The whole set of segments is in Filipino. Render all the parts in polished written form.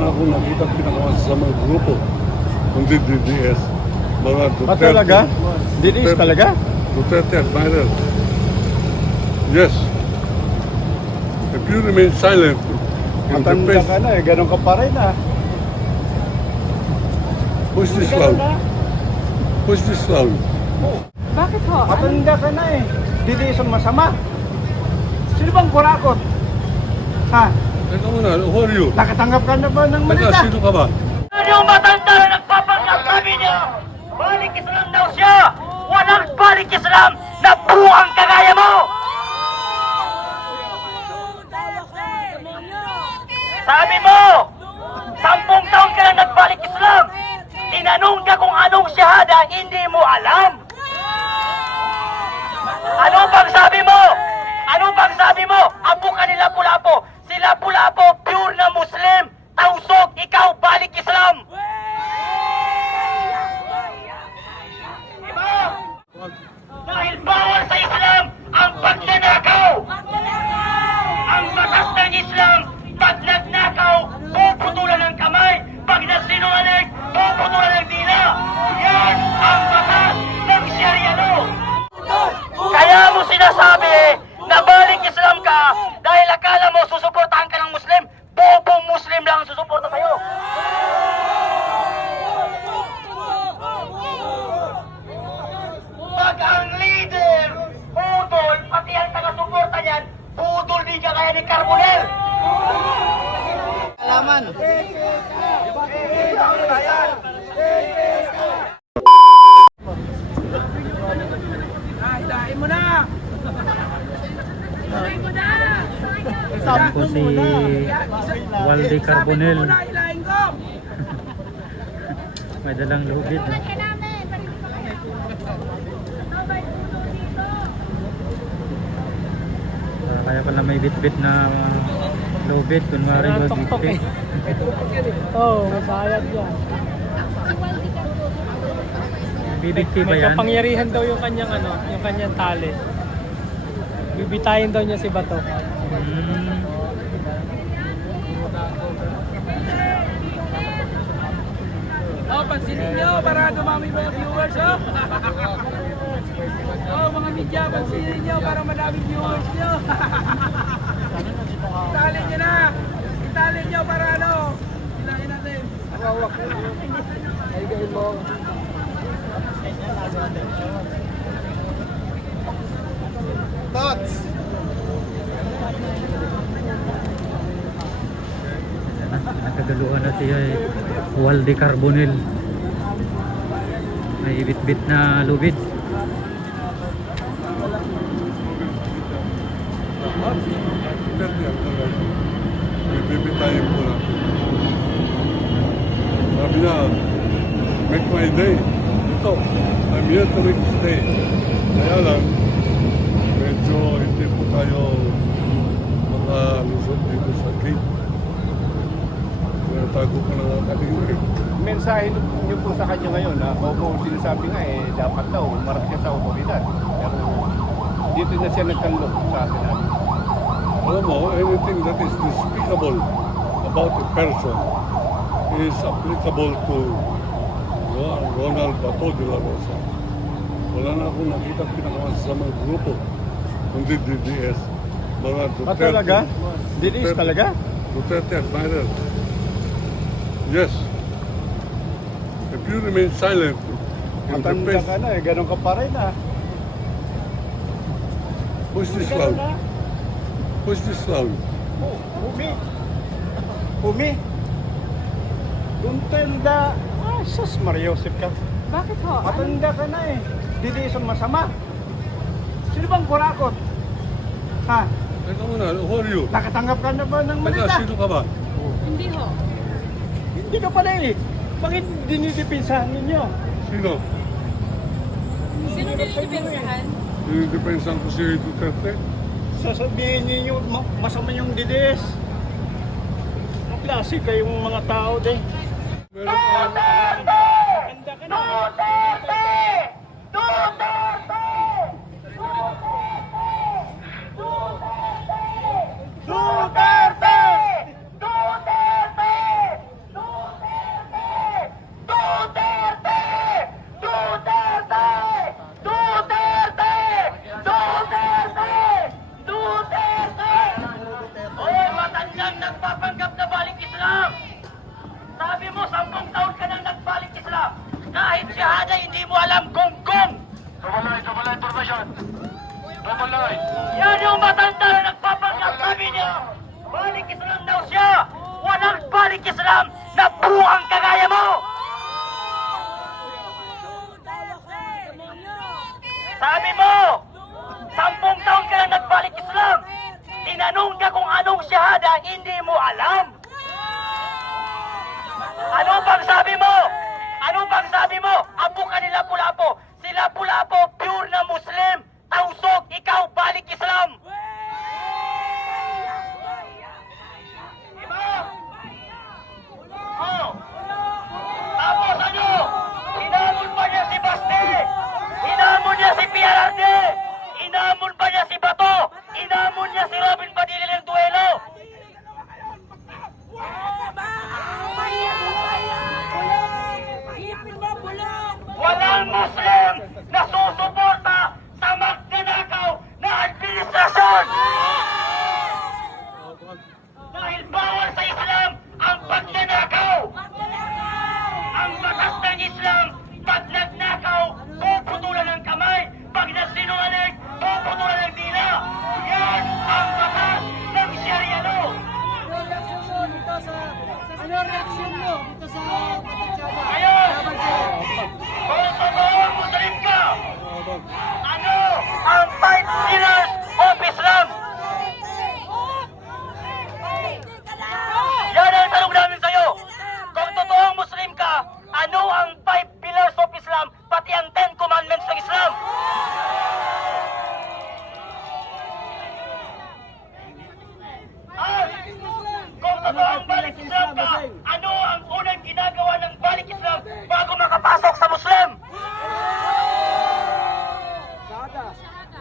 na akong nakita pinakamasamang grupo, kundi DDS. Mga Duterte. Talaga? DDS talaga? Duterte admirer. Yes. If you remain silent in the Matanda face, ka na eh, ganun ka pa rin ah. who's this clown? Who's this clown? Bakit ho? Matanda ka na eh. DDS ang masama. Sino bang kurakot? Ha? Teka muna, who are you? Nakatanggap ka na ba ng Teka, malita? sino ka ba? Ano yung matanda na nagpapanggap kami niya? Balik Islam daw siya! Walang balik Islam na buhang kagaya mo! Sabi mo, 10 taon ka lang nagbalik Islam. Tinanong ka kung anong syahada, hindi mo alam. Ano bang sabi mo? Ano bang sabi mo? Apo ka ni Lapu-Lapu. Si Lapu-Lapu, pure na Muslim. Tausok, ikaw balik Islam. Diba? Dahil bawal sa Islam ang pagnanakaw. Ang batas ng Islam, pag nagnakaw, puputulan ng kamay. Pag nagsinungaling, puputulan ng dila. Yan ang batas ng Sharia law. Kaya mo sinasabi na balik Islam ka dahil akala mo susuportahan ka ng Muslim. Bobong Muslim lang ang susuporta sa'yo. Pag ang leader, budol, pati ang taga-suporta niyan, budol din ka kaya ni Carbonell. Alaman. Hilahin mo na! Yan po si Walde Carbonell. Hilahin ko! May dalang lubid. Kaya pala may bit-bit na lubid. Kunwari mag-bit-bit. Oo, masayad yan. Bibigti ba May yan? kapangyarihan daw yung kanyang yung kanyang tali. Bibitayin daw niya si Bato. Oh, pansinin nyo para dumami ba yung viewers, oh? Oh, mga media, pansinin nyo para madaming viewers nyo. Italin nyo na! Italin nyo para ano? Hilahin natin. Awawak na. Ay, gawin mo. Tots! Nakagaluhan na siya Walde Carbonell. May bit-bit na lubid. Duterte ang talaga. Bibitayin ko na. Sabi niya, make my day. Ito, I'm here to make this day. Kaya lang, medyo hindi po tayo makalusot dito sa gate. Kaya tago ko na nga kanina eh. Mensahe niyo po sa kanya ngayon na kung sinasabi nga eh dapat daw umarap siya sa otoridad. Pero dito na siya nagkanlok sa atin. Alam mo, anything that is despicable about a person is applicable to Ronald Bato de la Rosa. Wala na akong nakita pinakamasamang grupo, kundi DDS. Mga Duterte. Talaga? DDS talaga? Duterte admirer. Yes. If you remain silent in the Matanda face, ka na eh, ganun ka pa rin ah. who's this clown? Who's this clown? Umi. Duntenda. Ah, sus Mario Joseph ka. Bakit ho? Matanda ka na eh. DDS ang masama. Sino bang kurakot? Ha? Teka muna, who are you? Nakatanggap ka na ba ng Teka, malita? sino ka ba? Hindi ho. Hindi ka pala eh. Bakit dinidepensahan ninyo? Sino? Sino nilidepensahan? Dinidepensahan ko si Duterte? Sasabihin ninyo masama yung DDS. Ang klase kayong mga tao din. Meron ka Matanda ka na. Duterte! Duterte! Duterte! bang sabi mo? Ano bang sabi mo? Apo ka nila Lapu-Lapu. Si Lapu-Lapu, pure na Muslim. Tausog, ikaw, balik Islam. Diba? Oh. Tapos ano? Hinamon pa niya si Basti. Hinamon niya si PRRD. Hinamon pa niya si Bato. Hinamon niya si Robin Padilla ng duelo. Walang Muslim na susuporta sa magnanakaw na administrasyon. Dahil bawal sa Islam ang pagnanakaw. Ang batas ng Islam, pag nagnakaw, puputulan ng kamay. Pag nagsinungaling, puputulan ng dila. Yan ang batas ng Sharia law. Ano reaksyon mo dito sa pagkatsada? Ngayon, kung totoong Muslim ka, ano ang 5 pillars of Islam? Yan ang tanong namin sa'yo. Kung totoong Muslim ka, ano ang 5 pillars of Islam, pati ang 10 commandments ng Islam? Ah, kung totoong balik Islam ka, ano ang unang ginagawa ng balik Islam bago makapasok sa Muslim?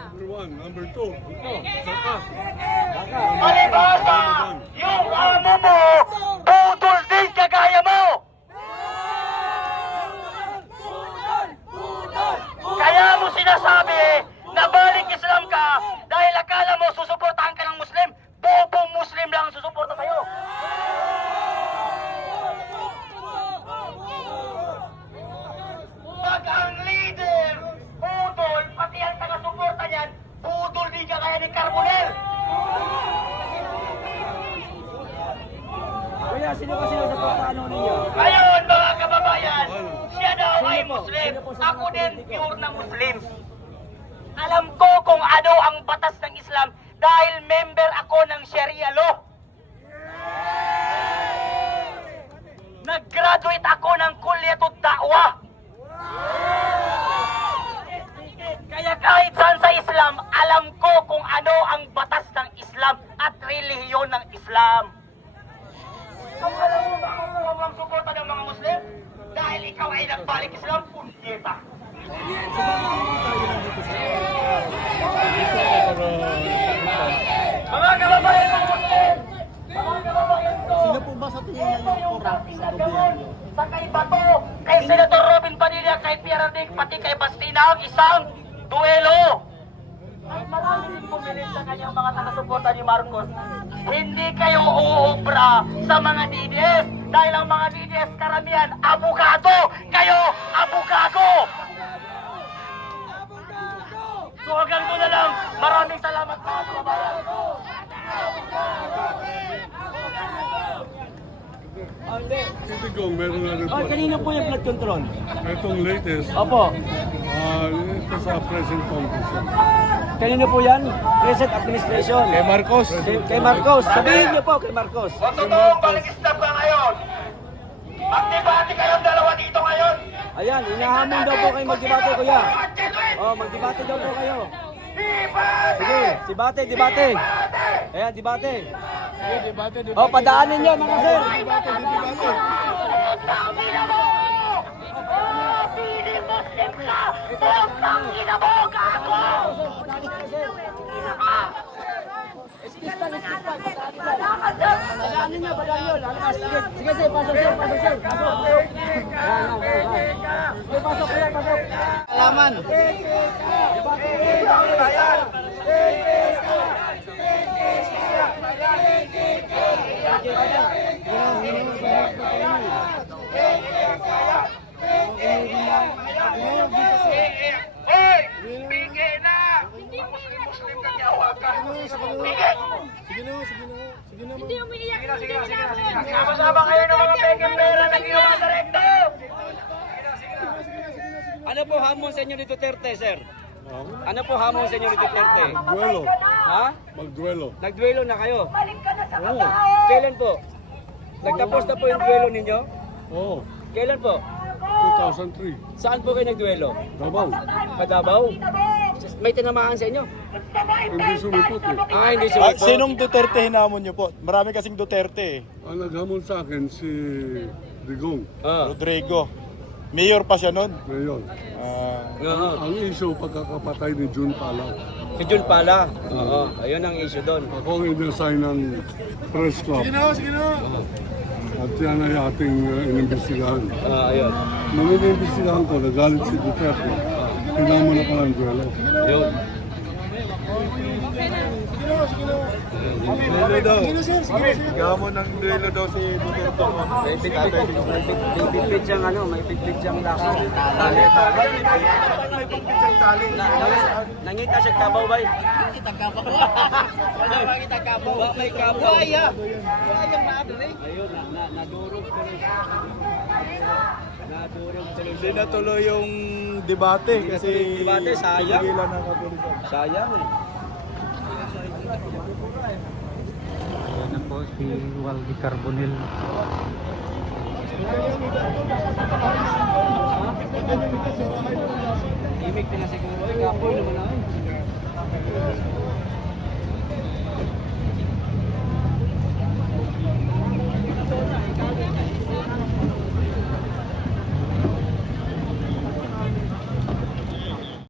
Number 1, number 2, zakat. Palibasa, yung amo mo, budol din kagaya mo. Kaya mo sinasabi na balik Islam ka dahil akala mo susuportahan ka ng Muslim. Bobong Muslim lang ang susuporta sa'yo. Pag ang leader, budol, pati ang taga-suporta niyan, budol din kagaya ni Carbonell. Kuya, sino kasi yung ano ninyo? Ngayon mga kababayan, siya daw ay Muslim. Ako din pure na Muslim. Alam ko kung ano ang batas ng Islam dahil member ako ng Sharia law. Nag-graduate ako ng Kulliyatud Da'wah. Kaya kahit saan sa Islam, alam ko kung ano ang batas ng Islam at relihiyon ng Islam. Kung alam mo ba kung ano ang suporta ng mga Muslim? Dahil ikaw ay nagbalik Islam, punyeta. Mga kababayan ng Muslim! Mga kababayan ko! Sino po ba sa tingin niyo yung corrupt sa gobyerno? Sa kay Bato, kay Senator Robin Padilla, kay PRRD, pati kay Bastina, isang duelo. At marami din pumilit sa kanyang mga taga-suporta ni Marcos. Hindi kayo uubra sa mga DDS dahil ang mga DDS karamihan abogado. Kayo, abogado! So hanggang doon na lang. Maraming salamat mga kababayan. Hindi ko, meron na rin po. Kanino po yung flood control? Itong latest, Opo. ito sa present Congress. Kanino po yan? Present administration. Kay Marcos. Kay Marcos. Sabihin niyo po kay Marcos. Kung totoong balik-islam ka ngayon, magdebate kayong dalawa dito ngayon. Ayan, inahamon daw po kayo magdebate, kuya. Oh, magdebate daw po kayo. Sige, debate, debate. Ayan, debate. Oh, padaanin niyo mga sir. Pili Muslim ka! Putang ina mo, gago! Padaanin niyo, padaanin niyo. Sige, sige, pasok sir, pasok sir. Pasok. Sige, pasok kuya, pasok. Alaman. Hoy! Pigil na! Muslim ka niyawakan! Pigil! Hindi umiiyak, hindi namin. Sama-sama kayo ng mga peking pera na ginawa sa rekto! Ano po hamon sa inyo ni Duterte, sir? Ano po hamon sa inyo ni Duterte? Duelo. Ha? Magduelo. Nagduelo na kayo? Balik ka na sa Oo. Kailan po? Nagtapos na po yung duelo ninyo? Oo, Kailan po? 2003. Saan po kayo nagduelo? Davao. Kadabaw? May tinamaan sa inyo? Hindi sumipot eh. Hindi sumipot. Sinong Duterte hinamon niyo po? Marami kasing Duterte eh. Ang naghamon sa akin si Digong. Rodrigo. Mayor pa siya nun. Ngayon. Oo. Ang issue, pagkakapatay ni June Palaw. Si Jun pala. Oo. Ayun ang issue doon. Ako ang in-assign ng press club. Sige na. At yan ay ating inimbestigahan. Ayun. Nung inimbestigahan ko, nagalit si Duterte. Pinamon ako ng duelo. Yun. Duelo daw. Gamon ng duelo daw si Duterte mo. May pitpit siyang ano, may pitpit siyang lakas. Tali. May pagpitsang tali. Nangita siya kabaw bay. Nangita kabaw. Wala may kabaw. Waya. Ayun, nadurog ko rin. Nadurog ko rin. Hindi natuloy yung debate kasi Debate, sayang. pinigilan ng kapulisan. Sayang eh. Ayan na po si Waldi Carbonel. Imig na siguro. Kapoy naman ay.